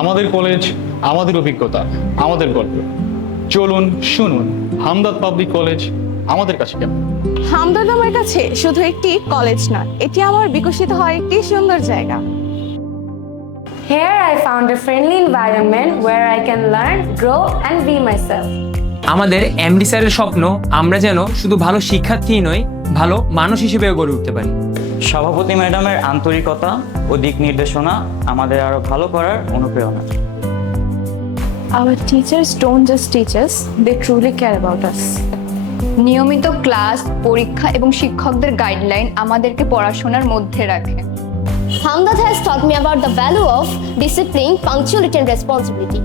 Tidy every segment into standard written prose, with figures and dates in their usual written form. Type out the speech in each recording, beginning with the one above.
আমাদের কলেজ, আমাদের অভিজ্ঞতা, আমাদের গল্প। চলুন শুনুন হামদর্দ পাবলিক কলেজ আমাদের কাছে কেমন। হামদর্দ আমার কাছে শুধু একটি কলেজ নয়, এটি আমার বিকশিত হওয়ার একটি সুন্দর জায়গা। Here I found a friendly environment where I can learn, grow and be myself. আমাদের এমডি স্যারের স্বপ্ন আমরা যেন শুধু ভালো শিক্ষার্থী নই, ভালো মানুষ হিসেবেও গড়ে উঠতে পারি। সভাপতি ম্যাডামের আন্তরিকতা ও দিক নির্দেশনা আমাদের আরো ভালো করার অনুপ্রেরণা। Our teachers don't just teach us, they truly care about us. নিয়মিত ক্লাস, পরীক্ষা এবং শিক্ষকদের গাইডলাইন আমাদেরকে পড়াশোনার মধ্যে রাখে। Hamdard has taught me about the value of discipline, punctuality and responsibility.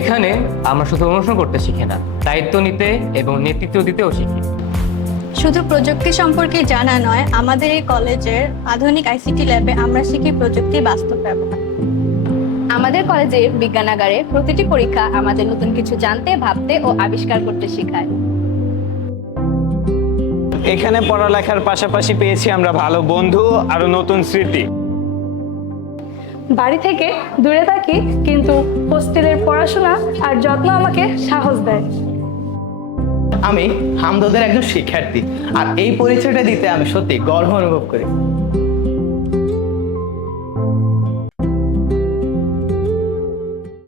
এখানে আমরা শুধু অনুসরণ করতে শিখি না, দায়িত্ব নিতে এবং নেতৃত্ব দিতেও শিখি। শুধু প্রযুক্তি সম্পর্কে জানা নয়, আমাদের এই কলেজের আধুনিক আইসিটি ল্যাবে আমরা শিখি প্রযুক্তির বাস্তব ব্যবহার। আমাদের কলেজের বিজ্ঞানাগারে প্রতিটি পরীক্ষা আমাদের নতুন কিছু জানতে, ভাবতে ও আবিষ্কার করতে শেখায়। এখানে পড়ালেখার পাশাপাশি পেয়েছি আমরা ভালো বন্ধু, আরো নতুন স্মৃতি। বাড়ি থেকে দূরে থাকি, কিন্তু হোস্টেলের পড়াশোনা আর যত্ন আমাকে সাহস দেয়। আমি হামদর্দের একজন শিক্ষার্থী, আর এই পরিচয়টা দিতে আমি সত্যি গর্ব অনুভব করি।